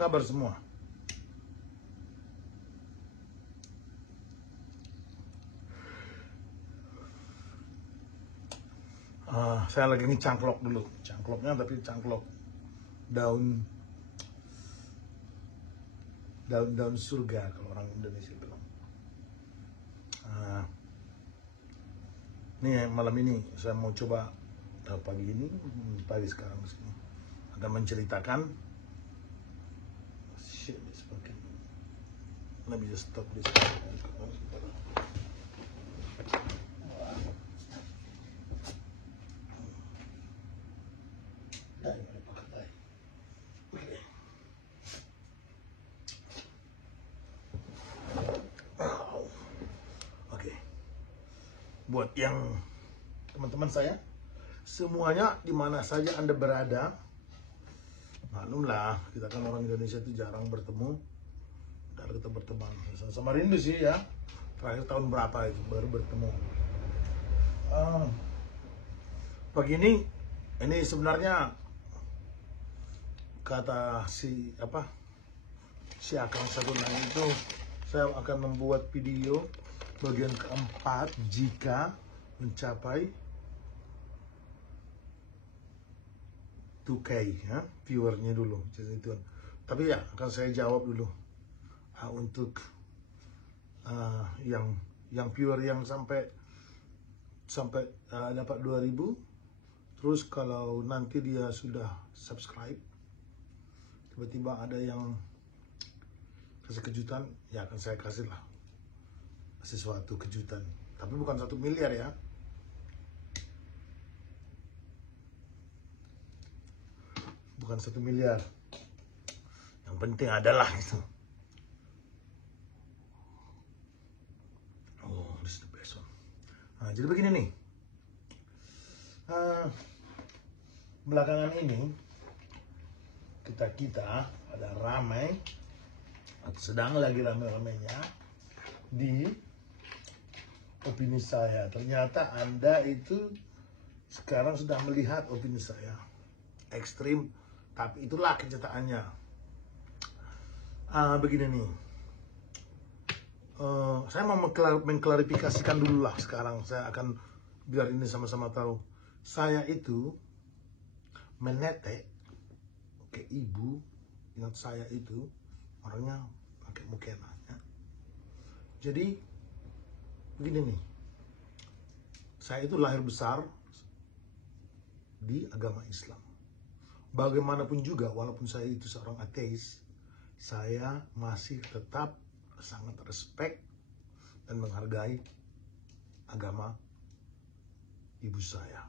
kabar semua? Saya lagi ngecangklok dulu. Cangkloknya tapi cangklok daun surga kalau orang Indonesia bilang. Ini malam ini saya mau coba pagi sekarang sini akan menceritakan. Let me just stop this. Oke. Buat yang teman-teman saya semuanya di mana saja Anda berada, maklumlah kita kan orang Indonesia itu jarang bertemu. Kalau kita berteman sama rindu sih ya. Terakhir tahun berapa itu baru bertemu. Pagi ini sebenarnya kata si Akang satu lain itu, saya akan membuat video bagian keempat jika mencapai 2K ya, viewernya dulu. Jadi itu. Tapi ya akan saya jawab dulu untuk yang viewer yang sampai dapat 2000. Terus kalau nanti dia sudah subscribe, tiba-tiba ada yang kasih kejutan, ya akan saya kasih lah sesuatu kejutan. Tapi bukan 1 miliar ya. Bukan 1 miliar. Yang penting adalah itu. Oh, this is the best one. Nah, jadi begini nih. Belakangan ini kita ada ramai atau sedang lagi ramai-ramainya di opini saya. Ternyata Anda itu sekarang sudah melihat opini saya ekstrim, tapi itulah kenyataannya. Begini nih, saya mau mengklarifikasikan dulu lah sekarang. Saya akan biar ini sama-sama tahu. Saya itu menetek ke ibu, ingat saya itu orangnya pakai mukena ya. Jadi begini nih, saya itu lahir besar di agama Islam. Bagaimanapun juga, walaupun saya itu seorang ateis, saya masih tetap sangat respect dan menghargai agama ibu saya.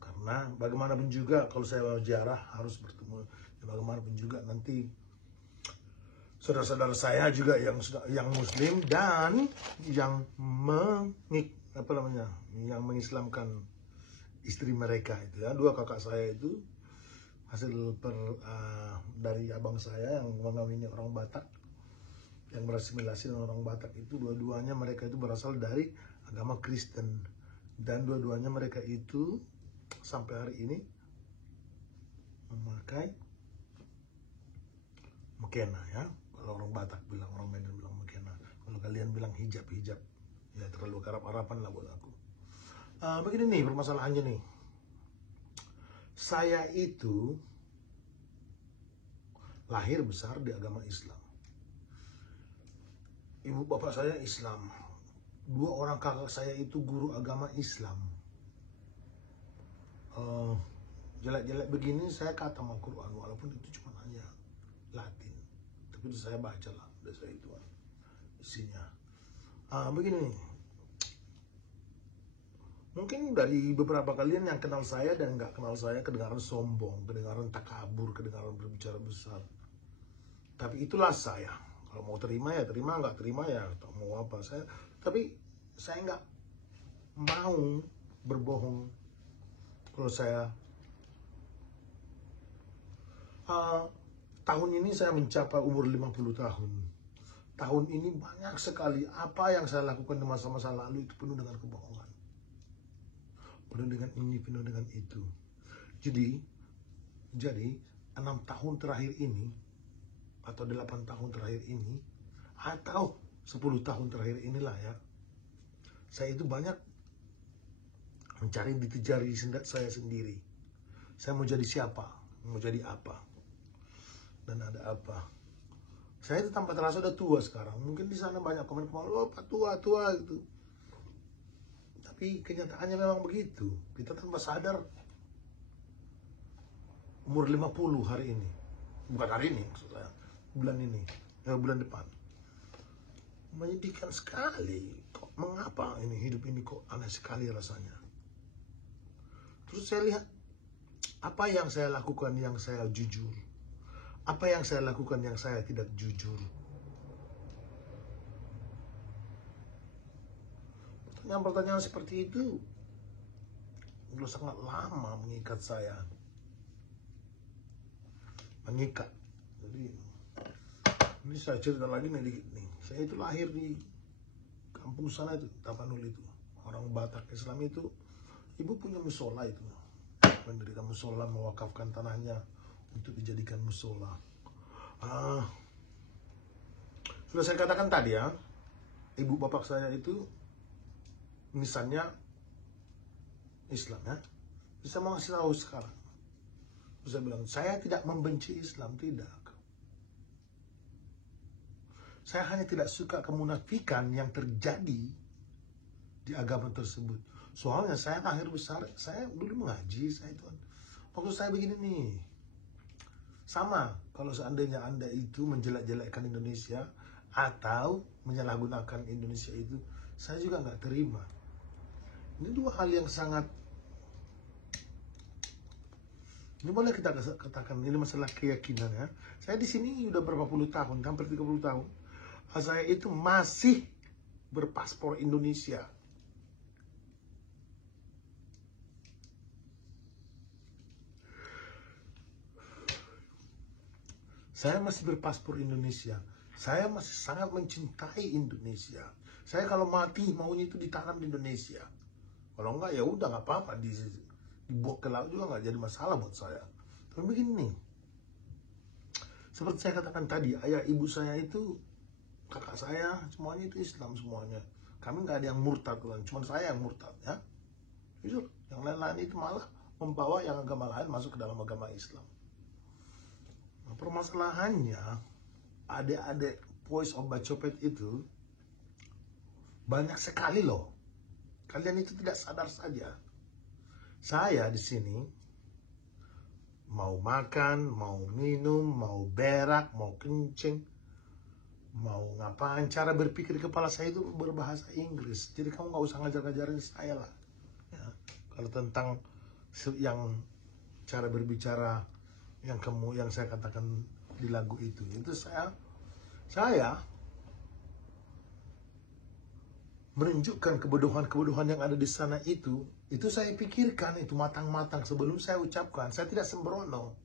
Karena bagaimanapun juga kalau saya mau ziarah harus bertemu. Ya, bagaimanapun juga nanti saudara-saudara saya juga yang Muslim dan yang mengislamkan istri mereka itu ya. 2 kakak saya itu hasil dari abang saya yang mengawini orang Batak, yang berasimilasi dengan orang Batak itu. Dua-duanya mereka itu berasal dari agama Kristen, dan dua-duanya mereka itu sampai hari ini memakai mukena ya. Kalau orang Batak bilang, orang Medan bilang mukena. Kalau kalian bilang hijab, ya terlalu Arab-Araban lah buat aku. Begini nih permasalahannya nih. Saya itu lahir besar di agama Islam. Ibu bapak saya Islam. 2 orang kakak saya itu guru agama Islam. Jelek-jelek begini saya kata sama Quran, walaupun itu cuma hanya Latin, tapi itu saya baca lah, udah saya itu isinya. Begini nih, mungkin dari beberapa kalian yang kenal saya dan nggak kenal saya kedengaran sombong, kedengaran takabur, kedengaran berbicara besar. Tapi itulah saya. Kalau mau terima ya terima, nggak terima ya tak mau apa saya. Tapi saya nggak mau berbohong. Kalau saya tahun ini saya mencapai umur 50 tahun. Tahun ini banyak sekali apa yang saya lakukan di masa-masa lalu itu penuh dengan kebohongan. Penuh dengan ini, penuh dengan itu. Jadi tahun terakhir ini, atau 8 tahun terakhir ini, atau 10 tahun terakhir inilah ya, saya itu banyak mencari di jari saya sendiri. Saya mau jadi siapa, mau jadi apa, dan ada apa. Saya itu tanpa terasa udah tua sekarang. Mungkin di sana banyak komen-komen, oh Pak tua gitu. Tapi kenyataannya memang begitu. Kita tanpa sadar umur 50 hari ini. Bukan hari ini maksud saya, bulan ini, bulan depan. Menyedihkan sekali. Kok mengapa ini hidup ini kok aneh sekali rasanya. Terus saya lihat apa yang saya lakukan yang saya jujur, apa yang saya lakukan yang saya tidak jujur. Pertanyaan-pertanyaan seperti itu sudah sangat lama mengikat saya, mengikat. Jadi ini saya cerita lagi nih dikit nih. Saya itu lahir di kampung sana itu, Tapanuli itu. Orang Batak Islam itu, ibu punya musola itu. Mendirikan musola, mewakafkan tanahnya untuk dijadikan musola. Sudah saya katakan tadi ya, ibu bapak saya itu misalnya Islam ya. Bisa mau ngasih tahu sekarang. Saya bilang, saya tidak membenci Islam, tidak. Saya hanya tidak suka kemunafikan yang terjadi di agama tersebut. Soalnya saya lahir besar, saya dulu mengaji, saya itu. Maksud saya begini nih, sama kalau seandainya Anda itu menjelek-jelekkan Indonesia atau menyalahgunakan Indonesia itu, saya juga nggak terima. Ini dua hal yang sangat, ini boleh kita katakan ini masalah keyakinan ya. Saya di sini udah berapa puluh tahun, hampir 30 tahun. Saya itu masih berpaspor Indonesia. Saya masih berpaspor Indonesia. Saya masih sangat mencintai Indonesia. Saya kalau mati maunya itu ditanam di Indonesia. Kalau enggak ya udah nggak apa-apa, dibuang ke laut juga nggak jadi masalah buat saya. Tapi begini, seperti saya katakan tadi, ayah ibu saya itu, kakak saya, semuanya itu Islam semuanya. Kami nggak ada yang murtad, cuma saya yang murtad ya. Jujur, yang lain-lain itu malah membawa yang agama lain masuk ke dalam agama Islam. Nah, permasalahannya, adik-adik Voice of Bacopet itu banyak sekali loh. Kalian itu tidak sadar saja. Saya di sini mau makan, mau minum, mau berak, mau kencing, mau ngapain, cara berpikir di kepala saya itu berbahasa Inggris. Jadi kamu nggak usah ngajar-ngajarin saya lah ya. Kalau tentang yang cara berbicara yang saya katakan di lagu itu saya menunjukkan kebodohan-kebodohan yang ada di sana itu saya pikirkan itu matang-matang sebelum saya ucapkan. Saya tidak sembrono.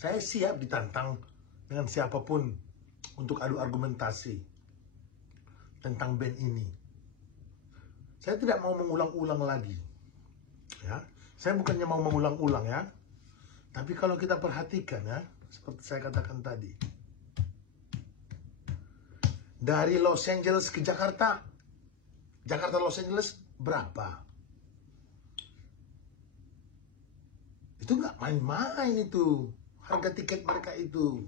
Saya siap ditantang dengan siapapun untuk adu argumentasi tentang band ini. Saya tidak mau mengulang-ulang lagi. Ya, saya bukannya mau mengulang-ulang ya. Tapi kalau kita perhatikan ya, seperti saya katakan tadi, dari Los Angeles ke Jakarta, Los Angeles berapa? Itu nggak main-main itu, harga tiket mereka itu.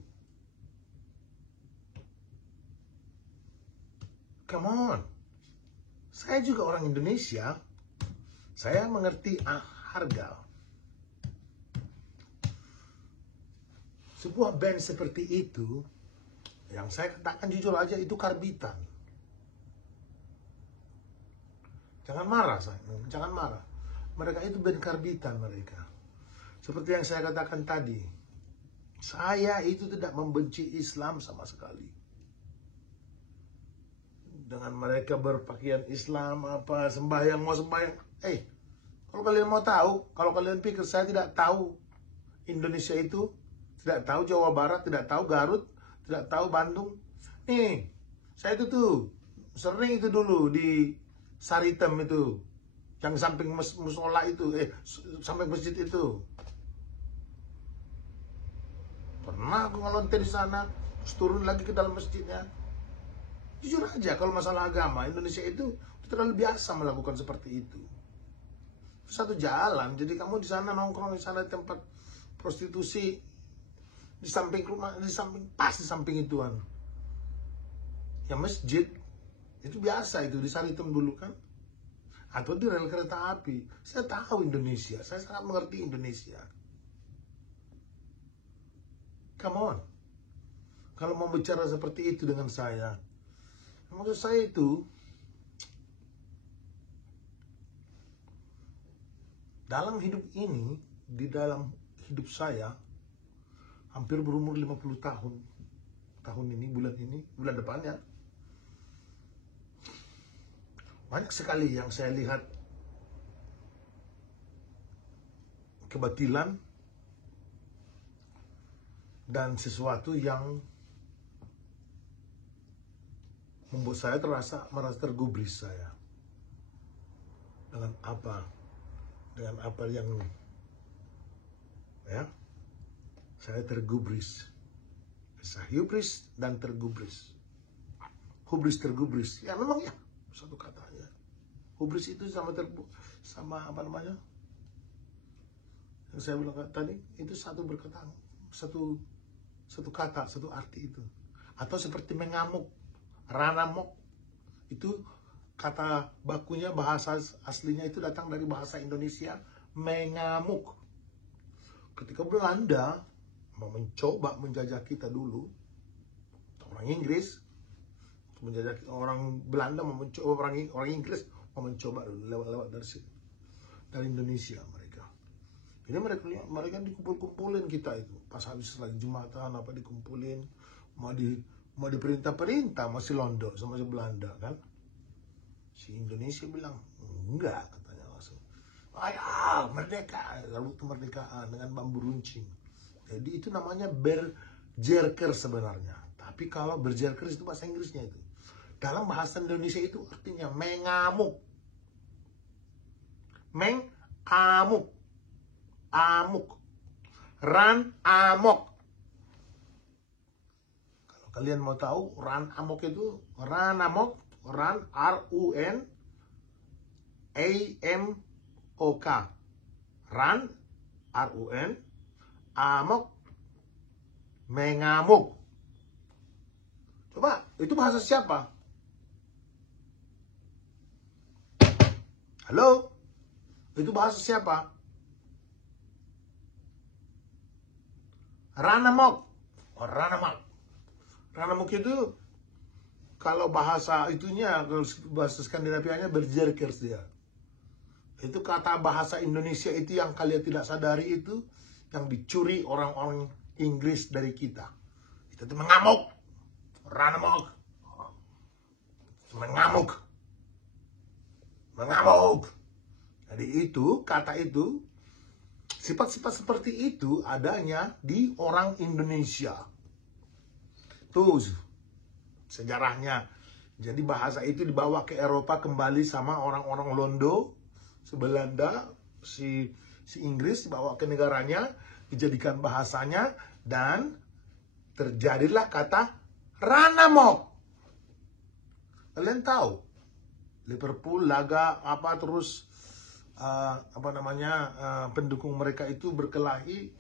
Come on. Saya juga orang Indonesia. Saya mengerti harga. Sebuah band seperti itu, yang saya katakan jujur aja, itu karbitan. Jangan marah, jangan marah. Mereka itu band karbitan mereka. Seperti yang saya katakan tadi, saya itu tidak membenci Islam sama sekali. Dengan mereka berpakaian Islam, apa, sembahyang, mau sembahyang. Kalau kalian mau tahu, kalau kalian pikir saya tidak tahu Indonesia itu, tidak tahu Jawa Barat, tidak tahu Garut, tidak tahu Bandung. Nih, saya itu tuh sering itu dulu di Saritem itu, yang samping musola itu, samping masjid itu. pernah aku ngelonte di sana, terus turun lagi ke dalam masjidnya. Jujur aja, kalau masalah agama, Indonesia itu terlalu biasa melakukan seperti itu. Satu jalan, jadi kamu di sana nongkrong, di sana tempat prostitusi, di samping rumah, di samping ituan. Ya masjid, itu biasa itu, di Saritem dulu kan. Atau di rel kereta api. Saya tahu Indonesia, saya sangat mengerti Indonesia. Come on. Kalau mau bicara seperti itu dengan saya, maksud saya itu, dalam hidup ini, di dalam hidup saya, hampir berumur 50 tahun. Tahun ini, bulan depan ya. Banyak sekali yang saya lihat kebatilan dan sesuatu yang membuat saya merasa tergubris saya. Dengan apa yang ya, saya tergubris. Saya hubris dan tergubris. Hubris tergubris. Ya memang ya, satu katanya. Hubris itu sama apa namanya? Yang saya bilang tadi, itu satu kata, satu arti itu. Atau seperti mengamuk, ranamok. Itu kata bakunya, bahasa aslinya itu datang dari bahasa Indonesia, mengamuk. Ketika Belanda mau mencoba menjajah kita dulu, orang Inggris menjajah orang Belanda, mau mencoba orang Inggris mau mencoba dulu lewat dari Indonesia mereka. Jadi mereka dikumpulin kita itu pas habis lagi Jumatan apa dikumpulin, mau diperintah masih londo sama si Belanda kan. Si Indonesia bilang enggak, katanya langsung. Ayo merdeka, lalu kemerdekaan dengan bambu runcing. Jadi itu namanya berjerker sebenarnya. Tapi kalau berjerker itu bahasa Inggrisnya itu. Dalam bahasa Indonesia itu artinya mengamuk. Mengamuk. Amuk. Ran amok. Kalau kalian mau tahu, ran amok itu, ran amok, ran R-U-N A-M-O-K. Ran R-U-N, amok, mengamuk. Coba, itu bahasa siapa? Halo? Itu bahasa siapa? Ranamok. Oh, ranamok. Ranamok itu kalau bahasa itunya, kalau bahasa Skandinavianya berjerkers dia. Itu kata bahasa Indonesia itu yang kalian tidak sadari itu, yang dicuri orang-orang Inggris dari kita. Itu tuh mengamuk. Ranamok. Mengamuk. Mengamuk. Jadi itu, kata itu, sifat-sifat seperti itu adanya di orang Indonesia. Tuh sejarahnya. Jadi bahasa itu dibawa ke Eropa kembali sama orang-orang Londo, Belanda, si Inggris dibawa ke negaranya, dijadikan bahasanya, dan terjadilah kata ranamok. Kalian tahu Liverpool laga apa terus pendukung mereka itu berkelahi,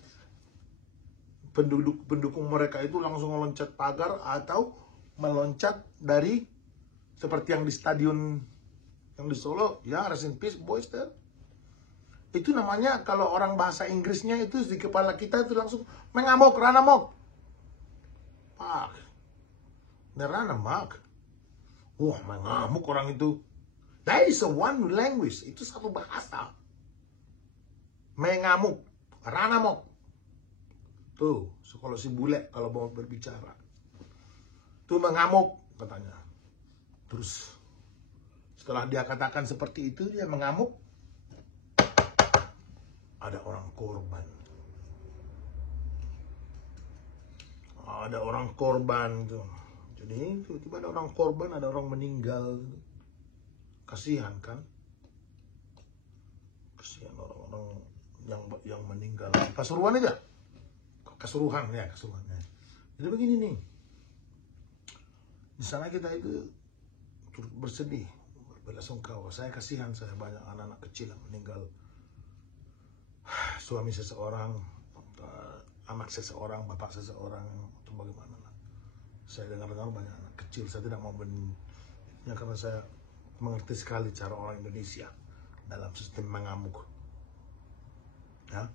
pendukung mereka itu langsung meloncat pagar atau meloncat dari seperti yang di stadion yang di Solo, ya, rest in peace boys there. Itu namanya kalau orang bahasa Inggrisnya itu di kepala kita itu langsung mengamuk, ranamok. Pak, ranamok. Wah, mengamuk orang itu. That is a one language. Itu satu bahasa. Mengamuk, ranamok. Tuh, kalau si bule kalau mau berbicara. Tuh mengamuk katanya. Terus setelah dia katakan seperti itu, dia mengamuk. Ada orang korban. Ada orang korban tuh. Jadi tiba-tiba ada orang korban, ada orang meninggal. Kasihan kan? Kasihan orang-orang yang meninggal. Pasuruan aja. keseluruhan ya, keseluruhannya. Jadi begini nih, di sana kita itu turut bersedih, berbelasungkawa. Saya kasihan, saya banyak anak-anak kecil yang meninggal, suami seseorang, anak seseorang, bapak seseorang, atau bagaimana lah. Saya dengar-dengar banyak anak kecil. Saya tidak mau ya, karena saya mengerti sekali cara orang Indonesia dalam sistem mengamuk. Ya,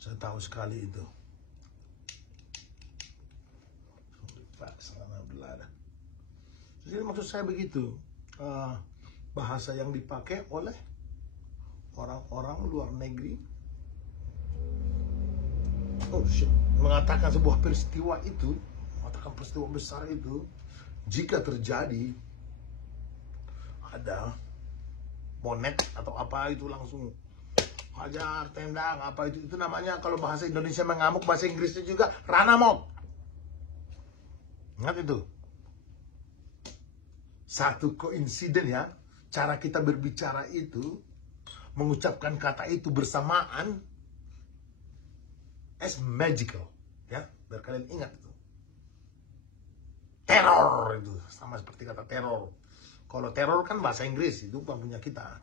saya tahu sekali itu. Jadi maksud saya begitu, bahasa yang dipakai oleh orang-orang luar negeri, mengatakan sebuah peristiwa itu, mengatakan peristiwa besar itu, jika terjadi ada bonet atau apa itu langsung hajar, tendang, apa itu namanya kalau bahasa Indonesia mengamuk, bahasa Inggrisnya juga ranamok. Ingat itu. Satu koinsiden ya, cara kita berbicara itu, mengucapkan kata itu bersamaan, as magical, ya, biar kalian ingat itu. Teror itu, sama seperti kata teror. Kalau teror kan bahasa Inggris, itu bukan punya kita.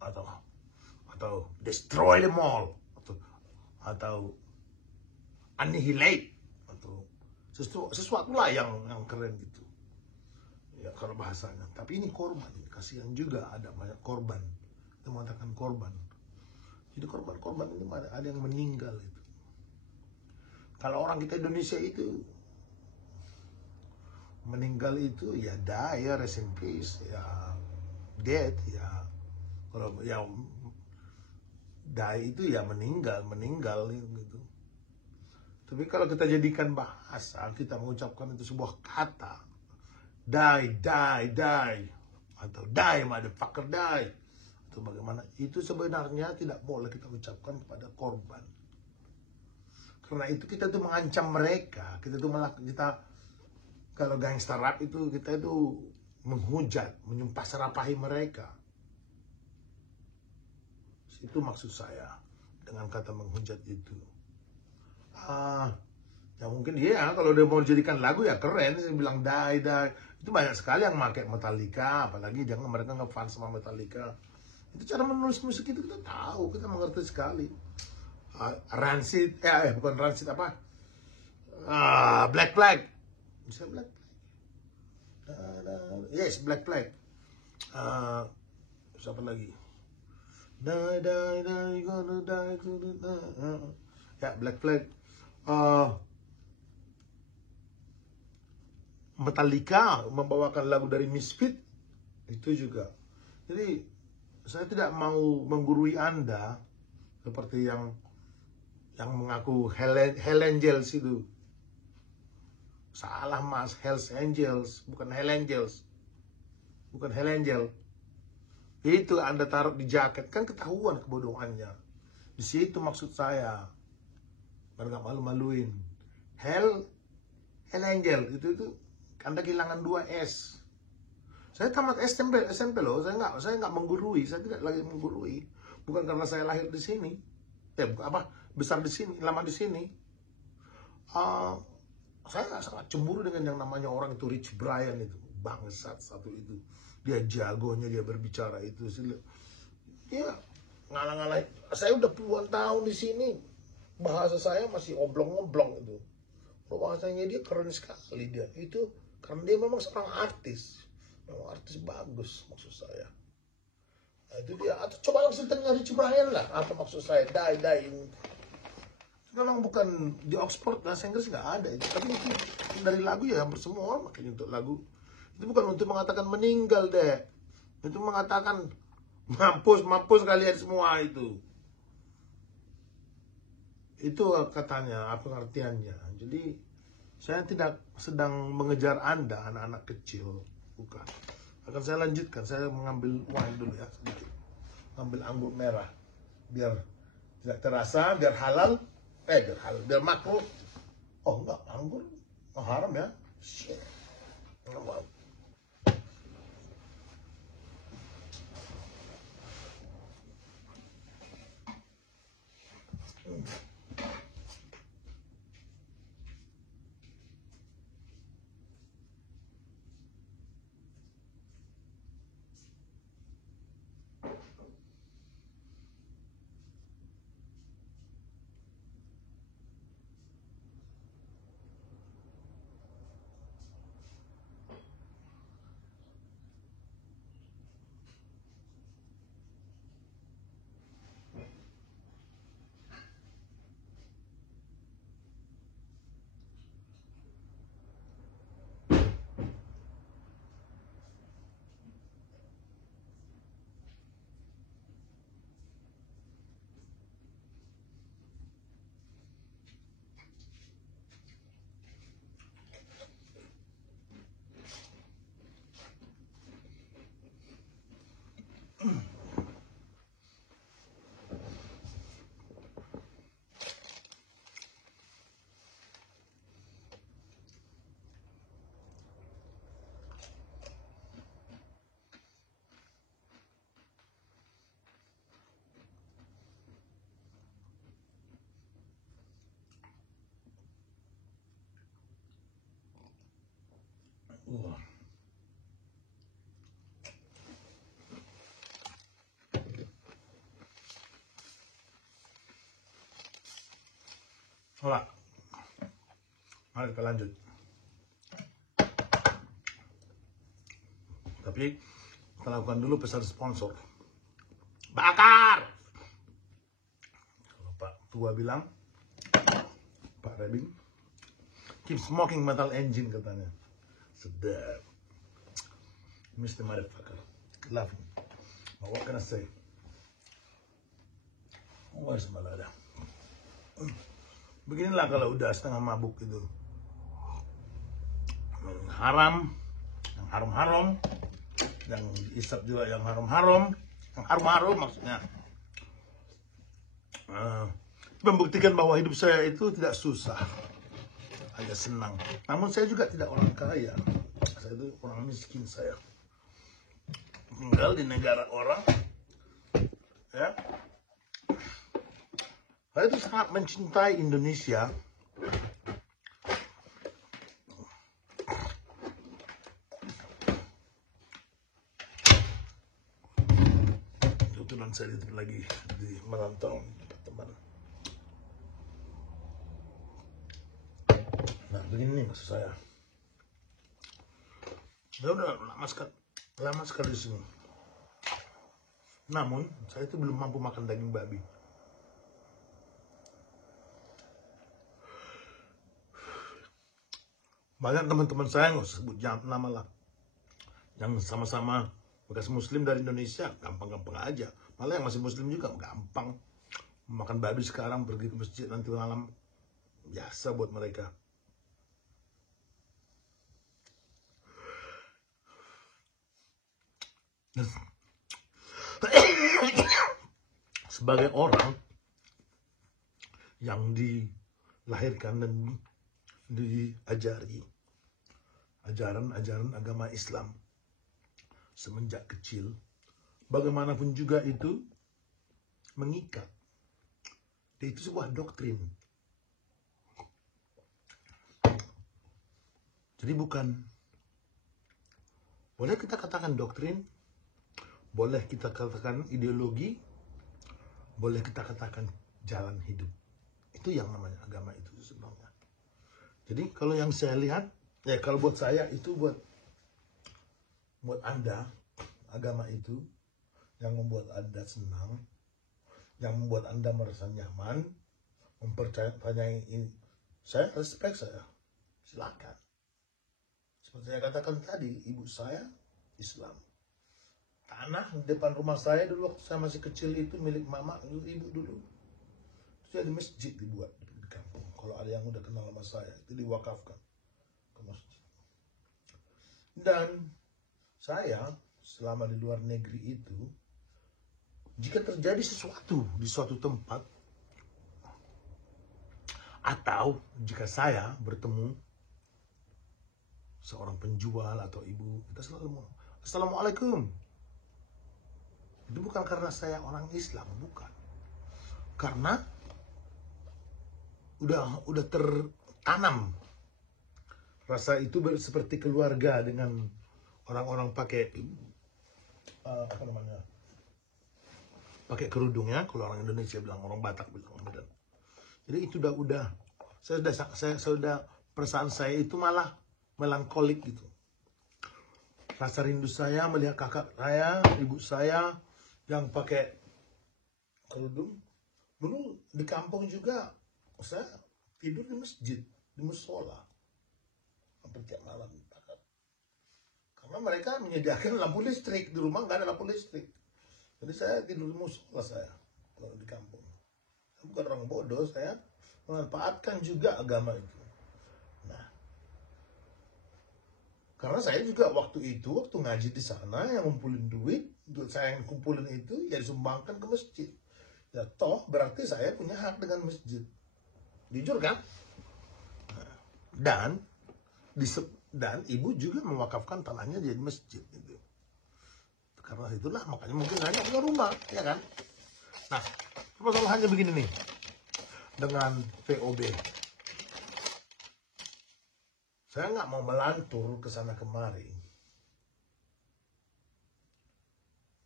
Atau destroy the mall, atau annihilate, atau sesuatu lah yang keren gitu. Ya, kalau bahasanya. Tapi ini korban, kasihan juga, ada banyak korban. Kita mengatakan korban. Jadi korban ini ada yang meninggal itu. Kalau orang kita Indonesia itu meninggal itu ya die, ya rest in peace, ya dead, ya kalau ya die itu ya meninggal gitu. Tapi kalau kita jadikan bahasa, kita mengucapkan itu sebuah kata, die, atau die, motherfucker, die, atau bagaimana, itu sebenarnya tidak boleh kita ucapkan kepada korban. Karena itu kita tuh mengancam mereka, kita kalau gangster rap itu kita itu menghujat, menyumpah serapahi mereka. Itu maksud saya dengan kata menghujat itu. Ya mungkin dia kalau dia mau jadikan lagu ya keren, saya bilang die. Itu banyak sekali yang pakai Metallica, apalagi mereka ngefans sama Metallica. Itu cara menulis musik itu kita tahu, kita mengerti sekali. Rancid, bukan Rancid apa? Black Flag. Bisa Black Flag. Yes, Black Flag. Siapa lagi? Die, gonna die. Ya, Black Flag. Metallica membawakan lagu dari Misfit itu juga. Jadi saya tidak mau menggurui Anda seperti yang mengaku Hell Angels itu. Salah mas, Hells Angels, bukan Hell Angels. Bukan Hell Angel. Itu Anda taruh di jaket, kan ketahuan kebodohannya. Di situ maksud saya. Biar gak malu-maluin. Hell Angel, itu Anda kehilangan 2 S. Saya tamat SMP loh, saya nggak menggurui, saya tidak lagi menggurui. Bukan karena saya lahir di sini. Besar di sini, lama di sini. Saya sangat cemburu dengan yang namanya orang itu Rich Brian itu, bangsat satu itu. Dia jagonya, dia berbicara itu. Dia ngalah-ngalahin. Saya udah puluhan tahun di sini, bahasa saya masih oblong-oblong itu. Bahasanya dia keren sekali dia. Itu karena dia memang seorang artis. Memang artis bagus maksud saya. Nah, itu dia. Atau coba langsung tanya Rich Brian lah. Apa maksud saya? Die. Memang bukan di Oxford, bahasa Inggris nggak ada itu. Tapi itu dari lagu ya hampir semua orang makanya untuk lagu. Itu bukan untuk mengatakan meninggal deh. Itu mengatakan mampus kalian semua itu. Itu katanya, apa pengertiannya. Jadi saya tidak sedang mengejar Anda, anak-anak kecil. Bukan. Akan saya lanjutkan, saya mengambil wine dulu ya sedikit. Ambil anggur merah. Biar tidak terasa, biar halal. Biar makruh. Oh enggak, anggur haram ya. Shit. Wow. Wah. Olah. Mari kita lanjut. Tapi kita lakukan dulu pesan sponsor. Bakar! Kalau Pak Tua bilang, Pak Rebing, keep smoking metal engine katanya. Sedap. Mr. Motherfucker. Love him. But what can I say? Where's Malada? Beginilah kalau udah setengah mabuk itu. Yang haram, yang haram-haram, yang diisap juga yang haram-haram, yang harum-harum maksudnya. Membuktikan bahwa hidup saya itu tidak susah, agak senang. Namun saya juga tidak orang kaya, saya itu orang miskin saya. Tinggal di negara orang, ya. Saya itu sangat mencintai Indonesia. Kebetulan saya itu lagi di merantau teman. Nah begini nih maksud saya. Saya udah lama sekali di sini. Namun saya itu belum mampu makan daging babi. Banyak teman-teman saya, nggak usah sebut nama lah, yang sama-sama bekas muslim dari Indonesia, gampang-gampang aja. Malah yang masih muslim juga gampang. Makan babi sekarang, pergi ke masjid nanti malam, biasa buat mereka. Sebagai orang yang dilahirkan dan diajari ajaran-ajaran agama Islam semenjak kecil, bagaimanapun juga itu mengikat. Itu sebuah doktrin. Jadi bukan, boleh kita katakan doktrin, boleh kita katakan ideologi, boleh kita katakan jalan hidup. Itu yang namanya agama itu sebenarnya. Jadi kalau yang saya lihat, ya kalau buat saya itu buat Anda, agama itu yang membuat Anda senang, yang membuat Anda merasa nyaman, mempercayai ini, saya respect saya, silakan. Seperti saya katakan tadi, ibu saya Islam. Tanah di depan rumah saya dulu waktu saya masih kecil itu milik mama, ibu dulu. Itu jadi masjid dibuat di kampung. Kalau ada yang udah kenal sama saya, itu diwakafkan ke masjid. Dan saya selama di luar negeri itu, jika terjadi sesuatu di suatu tempat, atau jika saya bertemu seorang penjual atau ibu, kita selalu ngomong, Assalamualaikum. Itu bukan karena saya orang Islam, bukan. Karena udah tertanam rasa itu seperti keluarga dengan orang-orang pakai pakai kerudung ya, kalau orang Indonesia bilang, orang Batak bilang. Jadi itu udah saya sudah perasaan saya itu malah melankolik gitu. Rasa rindu saya melihat kakak saya, ibu saya yang pakai kerudung. Dulu di kampung juga saya tidur di masjid, di musola hampir tiap malam. Karena mereka menyediakan lampu listrik, di rumah nggak ada lampu listrik. Jadi saya tidur di musola saya kalau di kampung. Saya bukan orang bodoh, saya memanfaatkan juga agama itu. Nah, karena saya juga waktu ngaji di sana, yang ngumpulin duit, saya yang kumpulin itu ya disumbangkan ke masjid. Ya toh berarti saya punya hak dengan masjid. Jujur kan? Dan ibu juga mewakafkan tanahnya jadi masjid gitu. Karena itulah makanya mungkin hanya punya rumah, ya kan? Nah, permasalahannya begini nih dengan VOB. Saya nggak mau melantur ke sana kemari.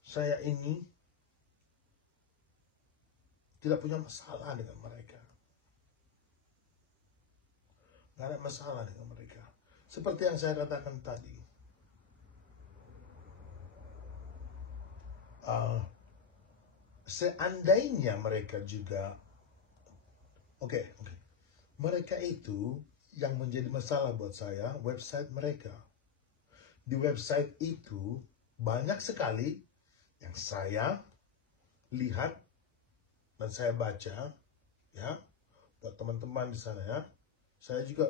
Saya ini tidak punya masalah dengan mereka. Nggak ada masalah dengan mereka. Seperti yang saya katakan tadi. Seandainya mereka juga, oke. Mereka itu yang menjadi masalah buat saya, website mereka. Di website itu banyak sekali yang saya lihat dan saya baca, ya, buat teman-teman di sana ya. Saya juga,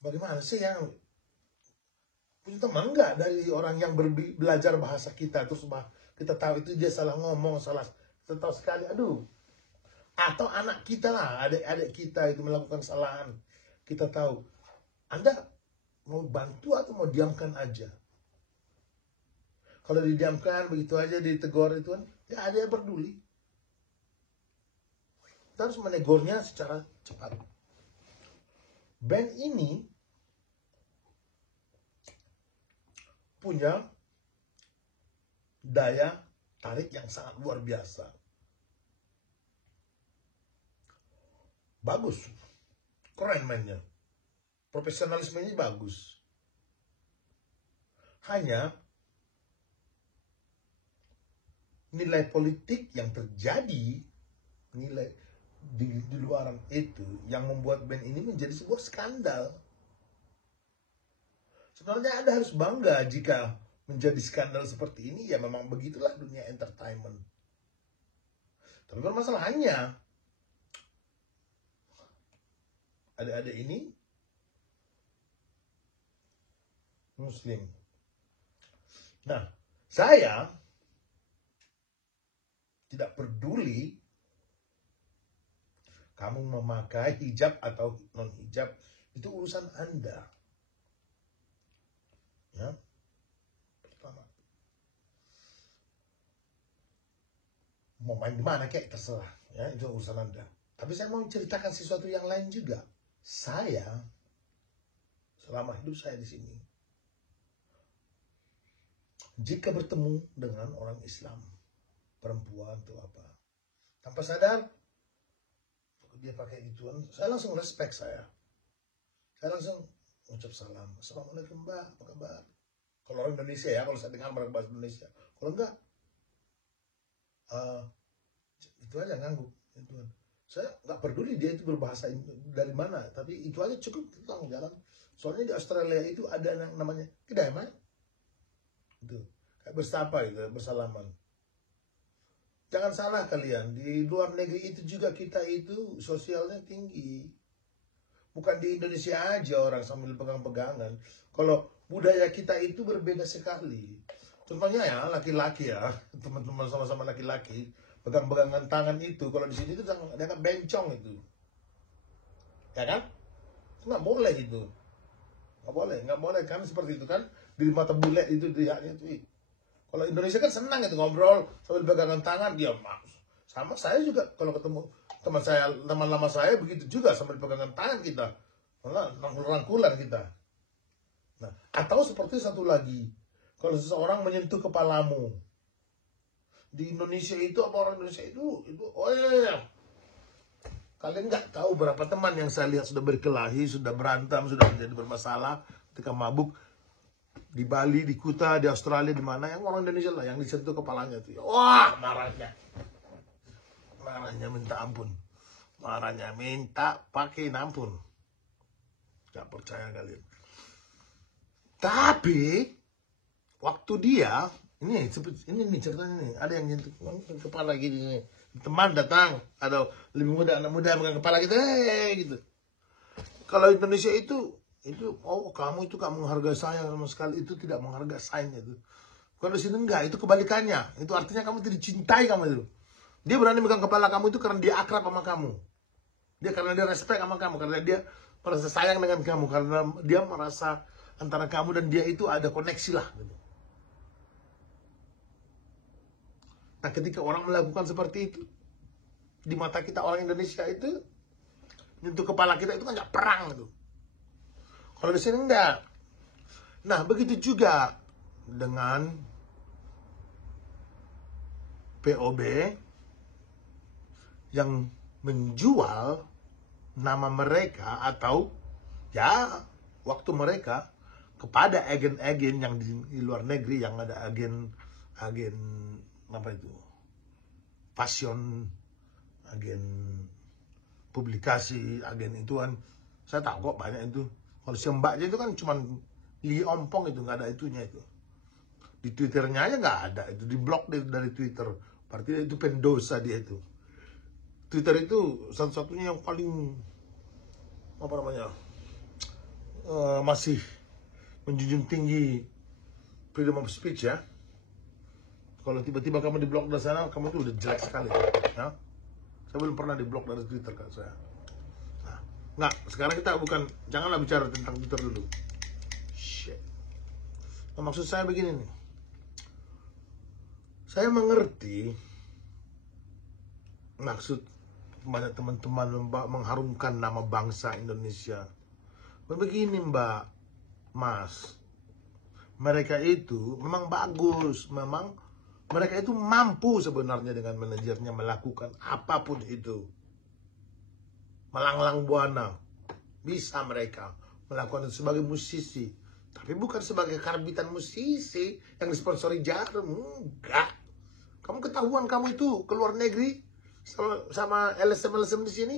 bagaimana sih yang punya teman nggak dari orang yang belajar bahasa kita, terus kita tahu itu dia salah ngomong, kita tahu sekali, aduh. Atau anak kita lah, adik-adik kita itu melakukan kesalahan, kita tahu. Anda mau bantu atau mau diamkan aja? Kalau didiamkan begitu aja, ditegur itu kan, nggak ada yang peduli. Kita harus menegurnya secara cepat. Band ini punya daya tarik yang sangat luar biasa. Bagus, keren mainnya, profesionalismenya bagus. Hanya nilai politik yang terjadi, nilai di luaran itu yang membuat band ini menjadi sebuah skandal. Sebenarnya Anda harus bangga jika menjadi skandal seperti ini, ya memang begitulah dunia entertainment. Tapi permasalahannya, adik-adik ini Muslim. Nah, saya tidak peduli kamu memakai hijab atau non-hijab, itu urusan Anda. Ya. Pertama, mau main di mana kayak terserah, ya, itu urusan Anda. Tapi saya mau menceritakan sesuatu yang lain juga. Saya selama hidup saya di sini, jika bertemu dengan orang Islam, perempuan atau apa, tanpa sadar dia pakai gituan, saya langsung respect saya langsung ucap salam, assalamualaikum mbak, apa kabar? Kalau orang Indonesia ya, kalau saya dengar bahasa Indonesia. Kalau enggak, itu aja ngangguk. Saya nggak peduli dia itu berbahasa dari mana, tapi itu aja cukup tentang jalan. Soalnya di Australia itu ada yang namanya kedai man, itu kayak bersapa itu, bersalaman. Jangan salah kalian, di luar negeri itu juga kita itu sosialnya tinggi. Bukan di Indonesia aja orang sambil pegang-pegangan. Kalau budaya kita itu berbeda sekali. Contohnya ya, laki-laki ya, teman-teman sama-sama laki-laki, pegang-pegangan tangan itu, kalau di sini itu dianggap bencong itu. Ya kan? Nggak boleh itu. Nggak boleh kan seperti itu kan. Di mata bule itu lihatnya itu. Kalau Indonesia kan senang itu ngobrol sambil pegangan tangan, dia sama saya juga kalau ketemu teman lama saya begitu juga sambil pegangan tangan kita, malah rangkulan kita. Nah, atau seperti satu lagi, kalau seseorang menyentuh kepalamu di Indonesia itu, apa orang Indonesia itu oh ya. Kalian nggak tahu berapa teman yang saya lihat sudah berkelahi, sudah berantem, sudah menjadi bermasalah ketika mabuk. Di Bali, di Kuta, di Australia, di mana yang orang Indonesia lah yang disentuh kepalanya tuh. Wah, marahnya minta ampun. Marahnya minta pakai ampun. Gak percaya kalian. Tapi waktu dia ini nih ceritanya nih, ada yang nyentuh kepala gini nih. Teman datang, ada lebih muda, anak muda dengan kepala gitu, gitu. Kalau Indonesia itu oh kamu itu gak menghargai saya sama sekali, itu tidak menghargai saya itu. Kalau di sini enggak, itu kebalikannya. Itu artinya kamu tidak dicintai kamu itu. Dia berani megang kepala kamu itu karena dia akrab sama kamu. Karena dia respect sama kamu, karena dia merasa sayang dengan kamu, karena dia merasa antara kamu dan dia itu ada koneksi lah gitu. Nah, ketika orang melakukan seperti itu, di mata kita orang Indonesia itu, nyentuh kepala kita itu kan gak perang gitu. Kalau di sini enggak. Nah, begitu juga dengan POB yang menjual nama mereka atau ya waktu mereka kepada agen-agen yang di luar negeri, yang ada agen apa itu, fashion, agen publikasi, agen ituan. Saya tahu kok banyak itu. Kalau si mbaknya itu kan cuman Li Ompong, itu nggak ada itunya itu. Di Twitternya aja nggak ada, itu di blok dari Twitter. Berarti itu pendosa dia itu. Twitter itu satu-satunya yang paling apa namanya, masih menjunjung tinggi freedom of speech ya. Kalau tiba-tiba kamu diblok dari sana, kamu tuh udah jelek sekali ya. Saya belum pernah diblok dari Twitter kan saya. Nah, nggak, sekarang kita janganlah bicara tentang Twitter dulu. Shit. Nah, maksud saya begini nih. Saya mengerti maksud banyak teman-teman mengharumkan nama bangsa Indonesia. Begini Mbak, Mas, mereka itu memang bagus, memang mereka itu mampu sebenarnya dengan manajernya melakukan apapun itu. Melanglang buana, bisa mereka melakukan itu sebagai musisi, tapi bukan sebagai karbitan musisi yang disponsori Jarum, enggak. Kamu ketahuan kamu itu ke luar negeri sama LSM di sini,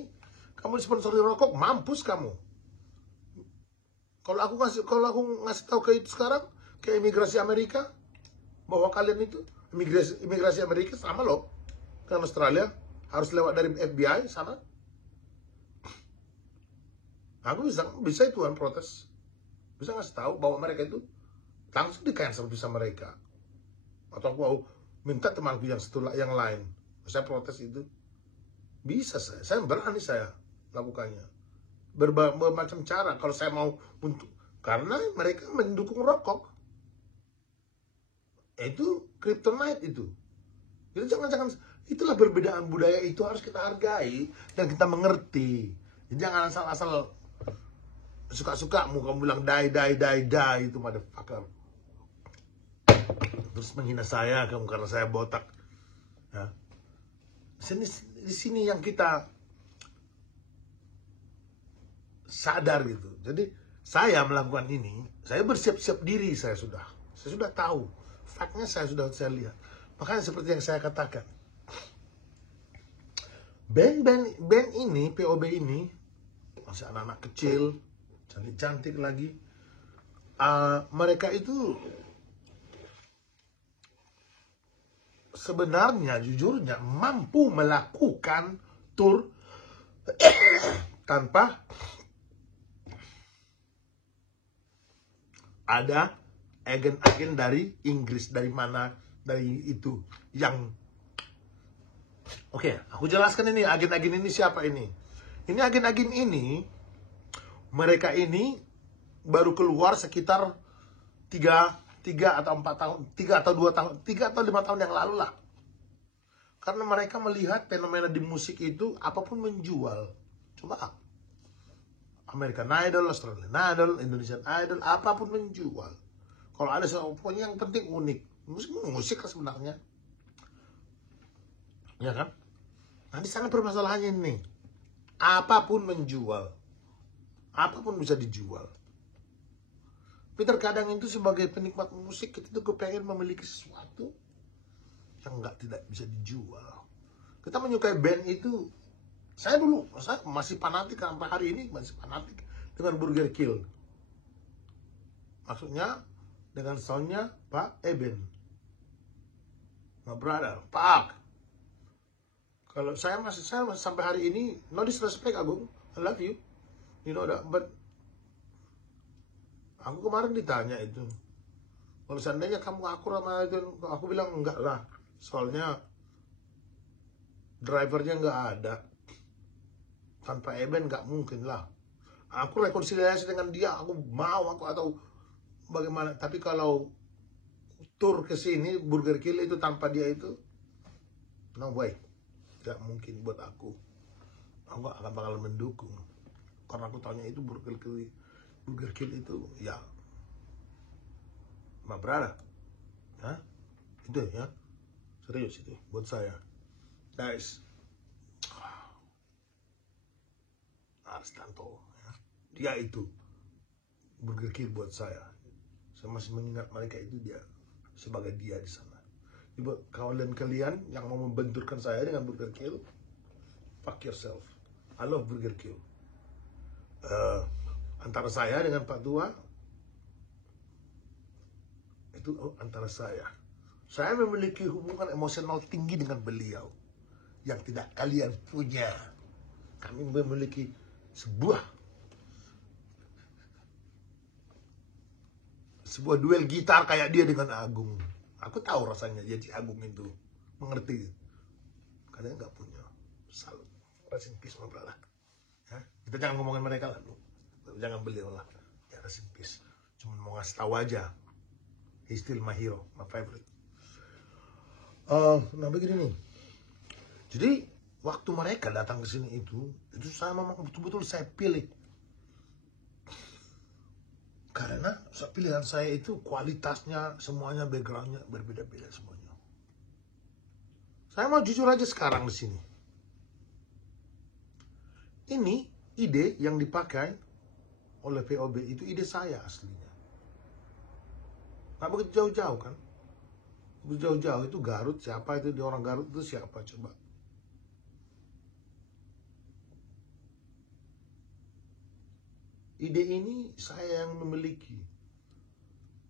kamu disponsori rokok, mampus kamu. Kalau aku ngasih tahu ke itu sekarang, ke imigrasi Amerika, bahwa kalian itu imigrasi Amerika sama loh dengan Australia, harus lewat dari FBI sana. Aku bisa ituan protes, bisa ngasih tahu bahwa mereka itu langsung di cancel visa mereka. Atau aku minta temanku yang lain, saya protes itu. Bisa saya berani saya lakukannya. Bermacam cara kalau saya mau, untuk karena mereka mendukung rokok. Itu kryptonite itu. Jadi jangan itulah perbedaan budaya, itu harus kita hargai dan kita mengerti. Jadi jangan asal-asal suka-sukamu kamu bilang die itu motherfucker. Terus menghina saya kamu karena saya botak. Ya. Di sini yang kita sadar gitu. Jadi saya melakukan ini, saya bersiap-siap diri, saya sudah tahu. Faktnya saya lihat. Makanya seperti yang saya katakan, band ini, POB ini, masih anak-anak kecil, cantik-cantik lagi. Mereka itu sebenarnya, jujurnya, mampu melakukan tour tanpa ada agen-agen dari Inggris, dari mana, dari itu yang oke, aku jelaskan ini agen-agen ini siapa ini. Ini agen-agen ini, mereka ini baru keluar sekitar 3 atau 4 tahun, 3 atau 2 tahun, 3 atau 5 tahun yang lalu lah. Karena mereka melihat fenomena di musik itu apapun menjual. Coba American Idol, Australian Idol, Indonesian Idol, apapun menjual. Kalau ada pokoknya yang penting unik. Musik lah sebenarnya. Ya kan? Nah, di sana permasalahannya ini. Apapun menjual. Apapun bisa dijual. Tapi terkadang itu sebagai penikmat musik, kita tuh kepengen memiliki sesuatu yang tidak bisa dijual. Kita menyukai band itu. Saya masih fanatik sampai hari ini, masih fanatik dengan Burger Kill. Maksudnya dengan soundnya Pak Eben, my brother, Pak. Kalau saya sampai hari ini, no disrespect Agung, I love you, you know that, but aku kemarin ditanya itu, kalau seandainya kamu akur sama itu, aku bilang enggak lah, soalnya drivernya enggak ada. Tanpa Eben nggak mungkin lah. Aku rekonsiliasi dengan dia, aku atau bagaimana. Tapi kalau tour ke sini Burger Kill itu tanpa dia itu, no way, nggak mungkin buat aku. Aku gak akan bakal mendukung karena aku tanya itu Burger Kill Burger Kill itu ya, my brother, Hah? Itu ya, serius itu buat saya, guys. Aristanto, ya. Dia itu Burger Kill buat saya. Saya masih mengingat mereka itu dia sebagai dia di sana. Jadi buat kalian yang mau membenturkan saya dengan Burger Kill, fuck yourself. I love Burger Kill. Antara saya dengan Pak Tua itu antara saya memiliki hubungan emosional tinggi dengan beliau yang tidak kalian punya. Kami memiliki sebuah duel gitar kayak dia dengan Agung. Aku tahu rasanya jadi Agung itu, mengerti. Kalian nggak punya. Salut. Rest in peace, my brother. Ya, kita jangan ngomongin mereka lah, jangan beliau lah. Ya, rest in peace. Cuma mau ngasih tahu aja. He's still my hero, my favorite. Nah begini nih. Jadi waktu mereka datang ke sini itu saya memang betul-betul saya pilih. Karena pilihan saya itu kualitasnya, semuanya, backgroundnya berbeda-beda semuanya. Saya mau jujur aja sekarang di sini. Ini ide yang dipakai oleh POB itu ide saya aslinya. Nggak begitu jauh-jauh kan? Begitu jauh-jauh itu Garut, siapa itu? Di orang Garut itu siapa coba? Ide ini saya yang memiliki.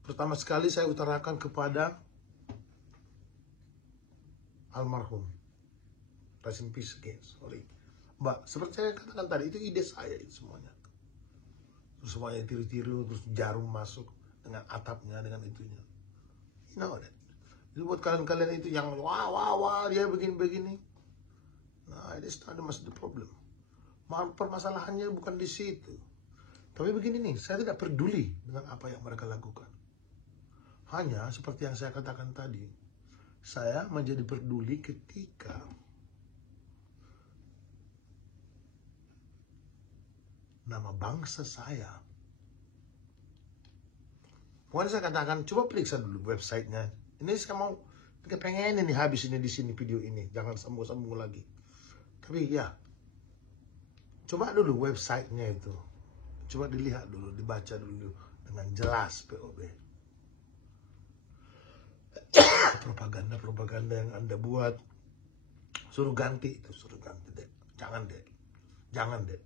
Pertama sekali saya utarakan kepada almarhum. Rest in peace again, sorry. Mbak, seperti saya katakan tadi, itu ide saya itu semuanya. Terus semuanya tiru-tiru, terus jarum masuk dengan atapnya, dengan itunya. You know that. Jadi buat kalian-kalian itu yang wah dia begini-begini. Nah, this not the problem. Permasalahannya bukan di situ. Tapi begini nih, saya tidak peduli dengan apa yang mereka lakukan. Hanya seperti yang saya katakan tadi, saya menjadi peduli ketika nama bangsa saya. Pokoknya saya katakan, coba periksa dulu websitenya. Ini saya mau kepengen ini habis ini di sini video ini, jangan sambung-sambung lagi. Tapi ya, coba dulu websitenya itu. Coba dilihat dulu, dibaca dulu dengan jelas POB. Propaganda yang Anda buat, suruh ganti itu, suruh ganti deh. Jangan deh.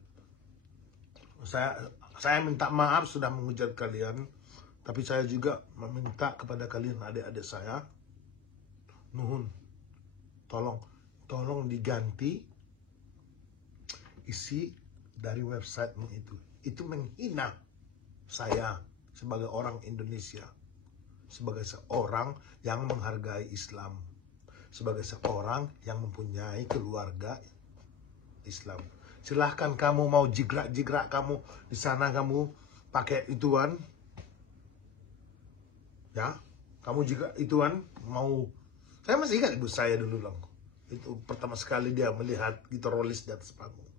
Saya minta maaf sudah mengujar kalian, tapi saya juga meminta kepada kalian adik-adik saya, nuhun, tolong diganti isi dari websitemu itu. Itu menghina saya sebagai orang Indonesia, sebagai seorang yang menghargai Islam, sebagai seorang yang mempunyai keluarga Islam. Silahkan kamu mau jigrak kamu di sana, kamu pakai ituan, ya, kamu juga ituan mau. Saya masih ingat ibu saya dulu loh. Itu pertama sekali dia melihat gitarolis di atas panggung.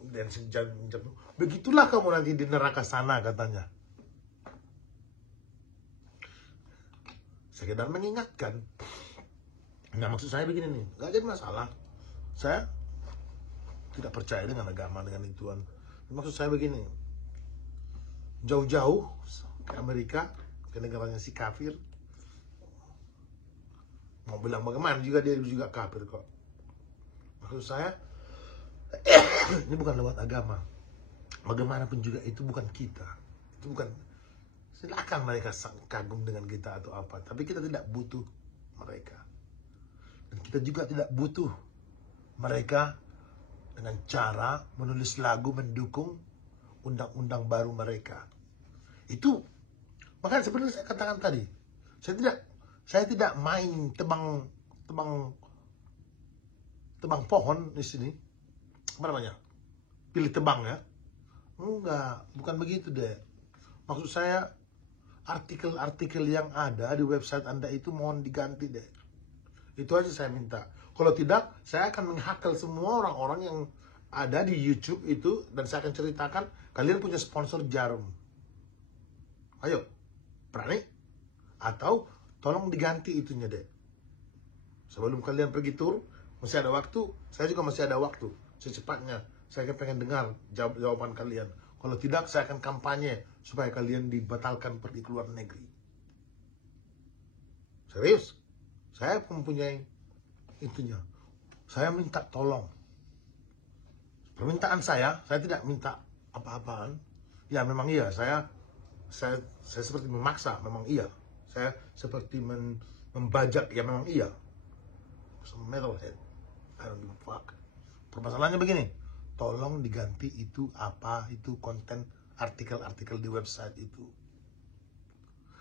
Dan begitulah kamu nanti di neraka sana katanya. Sekedar mengingatkan. Nah maksud saya begini nih, gak jadi masalah. Saya tidak percaya dengan agama, dengan ituan. Maksud saya begini, jauh-jauh ke Amerika, ke negaranya si kafir. Mau bilang bagaimana juga dia juga kafir kok. Maksud saya, ini bukan lewat agama. Bagaimanapun juga itu bukan kita. Itu bukan, silakan mereka kagum dengan kita atau apa. Tapi kita tidak butuh mereka. Dan kita juga tidak butuh mereka dengan cara menulis lagu mendukung undang-undang baru mereka. Itu, makanya sebenarnya saya katakan tadi, saya tidak main tebang pohon di sini. Apa namanya? Pilih tebang ya. Enggak, bukan begitu deh. Maksud saya, artikel-artikel yang ada di website Anda itu mohon diganti deh. Itu aja saya minta. Kalau tidak, saya akan menghackle semua orang-orang yang ada di YouTube itu, dan saya akan ceritakan, kalian punya sponsor jarum. Ayo, berani? Atau tolong diganti itunya deh. Sebelum kalian pergi tur, masih ada waktu. Saya juga masih ada waktu. Secepatnya, saya pengen dengar jawaban kalian. Kalau tidak, saya akan kampanye supaya kalian dibatalkan pergi ke luar negeri. Serius, saya mempunyai itunya. Saya minta tolong. Permintaan saya tidak minta apa-apaan. Ya memang iya, saya seperti memaksa, memang iya. Saya seperti membajak, ya memang iya. Some metalhead, I don't give a fuck. Permasalahannya begini, tolong diganti itu apa, itu konten artikel-artikel di website itu.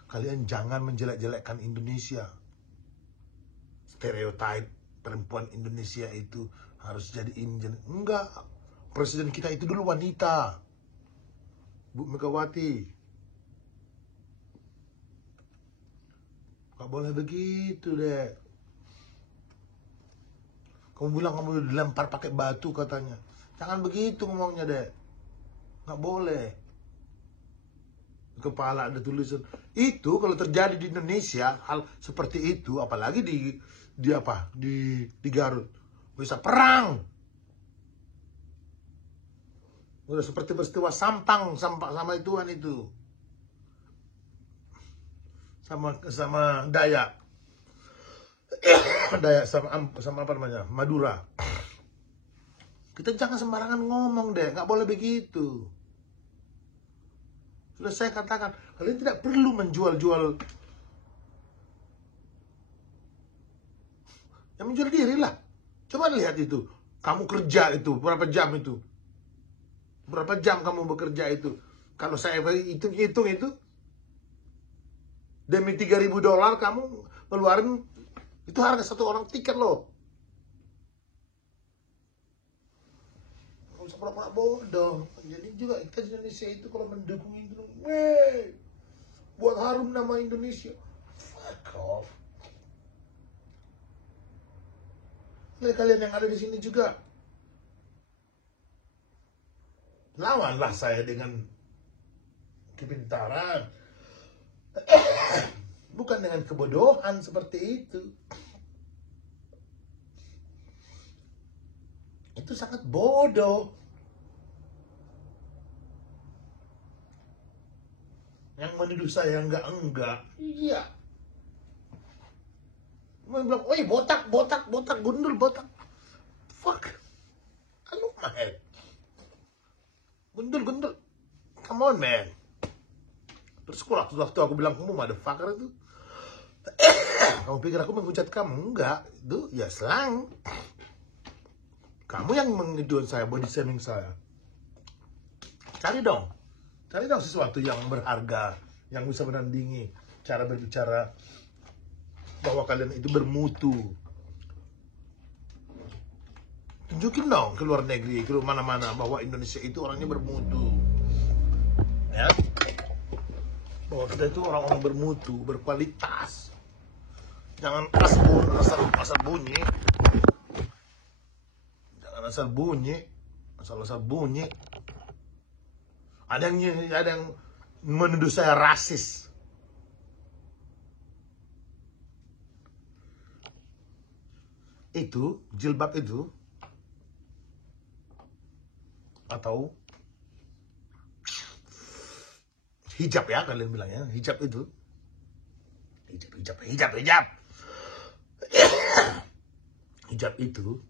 Kalian jangan menjelek-jelekkan Indonesia. Stereotip perempuan Indonesia itu harus jadi enggak. Presiden kita itu dulu wanita, Bu Megawati. Gak boleh begitu deh. Kamu bilang kamu dilempar pakai batu katanya. Jangan begitu ngomongnya deh. Gak boleh. Kepala ada tulisan. Itu kalau terjadi di Indonesia hal seperti itu, apalagi di Garut, bisa perang. Udah seperti peristiwa Sampang sama ituan itu. Sama Dayak. Dayak sama apa namanya? Madura. Kita jangan sembarangan ngomong deh, nggak boleh begitu. Sudah saya katakan, kalian tidak perlu menjual-jual. Ya menjual diri lah. Coba lihat itu. Kamu kerja itu, berapa jam itu? Berapa jam kamu bekerja itu? Kalau saya hitung itu, demi $3.000 kamu keluarin, itu harga satu orang tiket loh. Nggak usah pura-pura bodoh. Jadi juga kita di Indonesia itu kalau mendukung itu, buat harum nama Indonesia. Fuck off. Nah, kalian yang ada di sini juga, lawanlah saya dengan kepintaran, bukan dengan kebodohan seperti itu. Itu sangat bodoh. Yang menuduh saya enggak. Iya. Mau bilang, woi botak, gundul, botak. Fuck. Look my head. Gundul. Come on, man. Terus waktu aku bilang kamu motherfucker itu, kamu pikir aku menghujat kamu? Enggak. Itu ya slang. Kamu yang menuduh saya, body shaming saya. Cari dong sesuatu yang berharga, yang bisa menandingi cara berbicara bahwa kalian itu bermutu. Tunjukin dong ke luar negeri, ke mana-mana, bahwa Indonesia itu orangnya bermutu. Ya, bahwa kita itu orang-orang bermutu, berkualitas. Jangan asal bunyi. Jangan asal bunyi. Ada yang menuduh saya rasis. Itu jilbab itu, atau hijab ya kalian bilangnya, hijab itu, hijab itu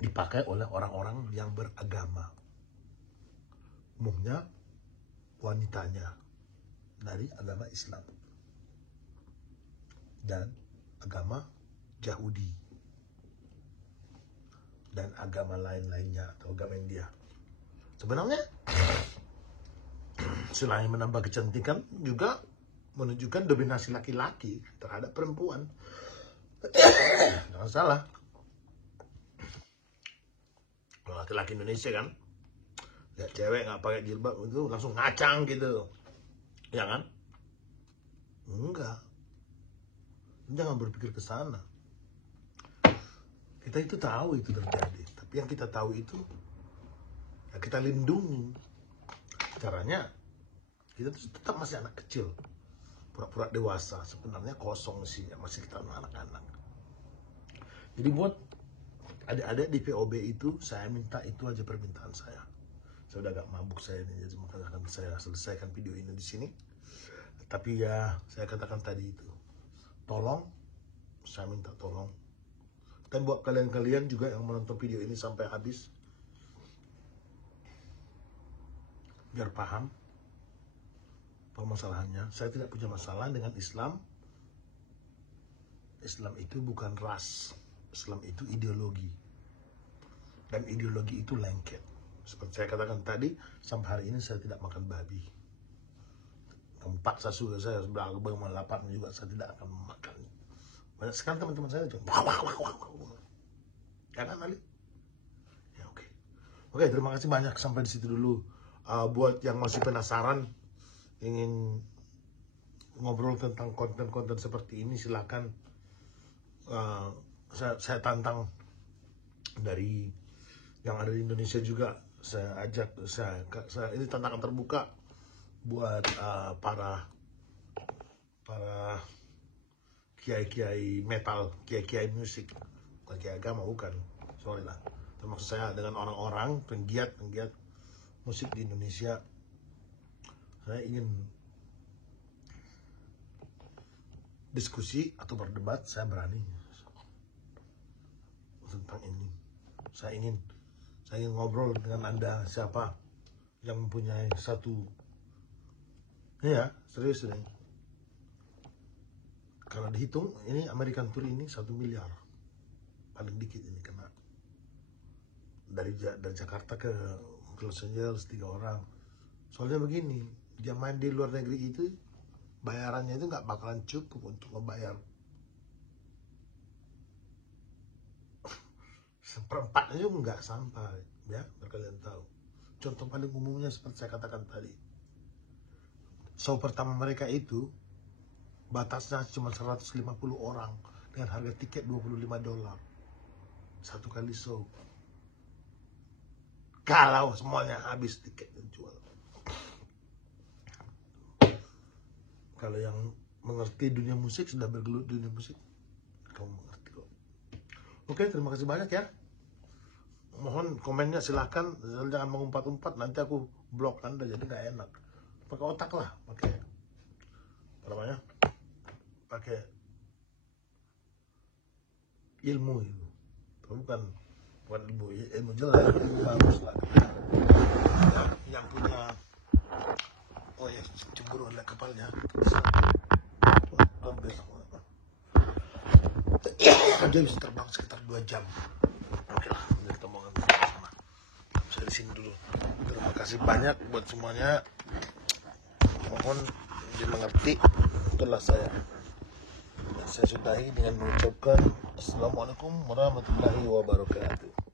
dipakai oleh orang-orang yang beragama, umumnya wanitanya dari agama Islam dan agama Yahudi dan agama lain-lainnya atau agama India. Sebenarnya selain menambah kecantikan, juga menunjukkan dominasi laki-laki terhadap perempuan. Jangan salah. Laki-laki Indonesia kan, lihat cewek nggak pakai jilbab itu langsung ngacang gitu, ya kan? Enggak. Jangan berpikir ke sana. Kita itu tahu itu terjadi, tapi yang kita tahu itu ya kita lindungi. Caranya kita tuh tetap masih anak kecil, pura-pura dewasa, sebenarnya kosong sih, masih kita anak-anak. Jadi buat adik-adik di POB itu, saya minta itu aja permintaan saya. Saya udah agak mabuk saya ini, jadi makanya akan saya selesaikan video ini di sini. Tapi ya, saya katakan tadi itu, tolong, saya minta tolong. Dan buat kalian-kalian juga yang menonton video ini sampai habis, biar paham permasalahannya. Saya tidak punya masalah dengan Islam. Islam itu bukan ras. Islam itu ideologi. Dan ideologi itu lengket. Seperti saya katakan tadi, sampai hari ini saya tidak makan babi. Tempat saya sudah, saya sebelah lapar juga saya tidak akan makan. Banyak sekali teman-teman saya juga. Ya kan, Ali? Ya, oke. Oke, terima kasih banyak. Sampai di situ dulu. Buat yang masih penasaran, ingin ngobrol tentang konten-konten seperti ini, silakan. Saya tantang dari yang ada di Indonesia juga. Saya ajak, ini tantangan terbuka buat para kiai-kiai metal, kiai-kiai musik, bukan kiai agama, bukan, sorry lah. Termasuk saya dengan orang-orang penggiat musik di Indonesia. Saya ingin diskusi atau berdebat, saya berani tentang ini. Saya ingin ngobrol dengan Anda, siapa yang mempunyai satu, ya serius ini. Kalau dihitung, ini American Tour ini 1 miliar. Paling dikit ini, karena dari Jakarta ke Los Angeles 3 orang. Soalnya begini, dia main di luar negeri itu, bayarannya itu nggak bakalan cukup untuk membayar seperempatnya juga nggak sampai, ya, biar kalian tahu. Contoh paling umumnya seperti saya katakan tadi, show pertama mereka itu batasnya cuma 150 orang dengan harga tiket $25 satu kali show. Kalau semuanya habis tiket dijual. Kalau yang mengerti dunia musik, sudah bergelut di dunia musik, kamu mengerti kok. Oke, terima kasih banyak ya. Mohon komennya silakan, jangan mengumpat-umpat, nanti aku blok Anda, jadi nggak enak. Pakai otak lah, pakai apa namanya, pakai ilmu itu, bukan ilmu jelek, ilmu bagus lah. Yang punya, oh ya, cemburu lihat kapalnya, dia bisa terbang sekitar 2 jam. Oke lah, kita mau sama. Saya di sini dulu. Terima kasih banyak buat semuanya. Mohon dimengerti. Itulah saya. Saya sudahi dengan mengucapkan Assalamualaikum warahmatullahi wabarakatuh.